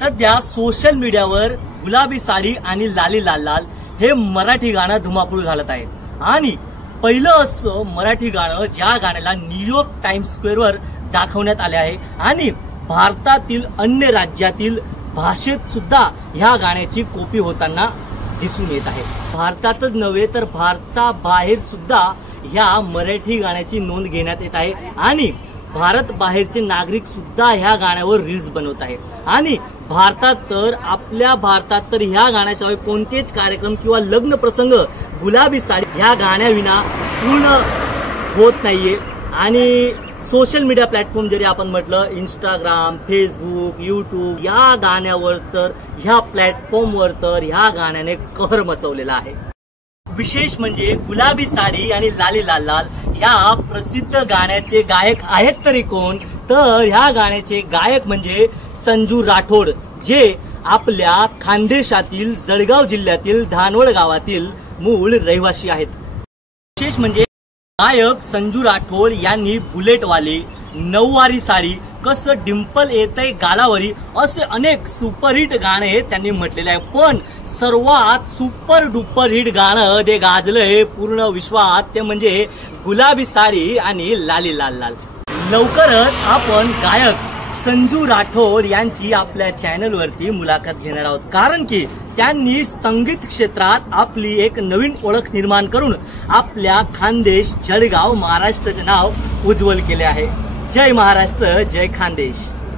सध्या सोशल मीडियावर गुलाबी साडी आणि लाली लाल लाल हे मराठी गाणं धुमाकूळ घालत आहे। आणि पहिलं असं मराठी गाणं ज्या गाण्याला न्यूयॉर्क टाइम्स स्क्वेअरवर दाखवण्यात आले आहे आणि भारतातील अन्य राज्यातील भाषेत सुद्धा ह्या गाण्याची कॉपी होताना दिसून येत आहे। भारतातच नव्हे तर भारताबाहेर सुद्धा ह्या मराठी गाण्याची नोंद घेण्यात येत आहे आणि भारत बाहेरचे नागरिक सुद्धा ह्या गाण्यावर रील्स बनवत आहेत। आणि आपल्या भारतात तर ह्या गाण्याशिवाय कोणतेच कार्यक्रम किंवा लग्न प्रसंग गुलाबी साडी ह्या गाण्याविना पूर्ण होत नाहीये। आणि सोशल मीडिया प्लॅटफॉर्म जरी आपण म्हटलं इंस्टाग्राम, फेसबुक, यूट्यूब या गाण्यावर तर ह्या प्लॅटफॉर्मवर तर ह्या गाण्याने कहर मचवलेला आहे। विशेष म्हणजे गुलाबी साडी आणि लाली लाल लाल या प्रसिद्ध गाण्याचे गायक आहेत तरी कोण, तर ह्या गाण्याचे गायक म्हणजे संजू राठोड, जे आपल्या खानदेशातील जळगाव जिल्ह्यातील धानवड गावातील मूळ रहिवासी आहेत। विशेष म्हणजे गायक संजू राठोड यांनी बुलेटवाली, नऊवारी साडी, कसं डिंपल येतय गालावरी असे अनेक सुपरहिट गाणे त्यांनी म्हटलेले आहे। पण सर्वात सुपर डुपर हिट गाणं ते गाजलंय पूर्ण विश्वात ते म्हणजे गुलाबी साडी आणि लाली लाल लाल। लवकरच आपण गायक संजू राठोड यांची आपल्या चॅनलवरती मुलाखत घेणार आहोत, कारण की त्यांनी संगीत क्षेत्रात आपली एक नवीन ओळख निर्माण करून आपल्या खानदेश, जळगाव, महाराष्ट्राचे नाव उज्ज्वल केले आहे। जय महाराष्ट्र, जय खानदेश।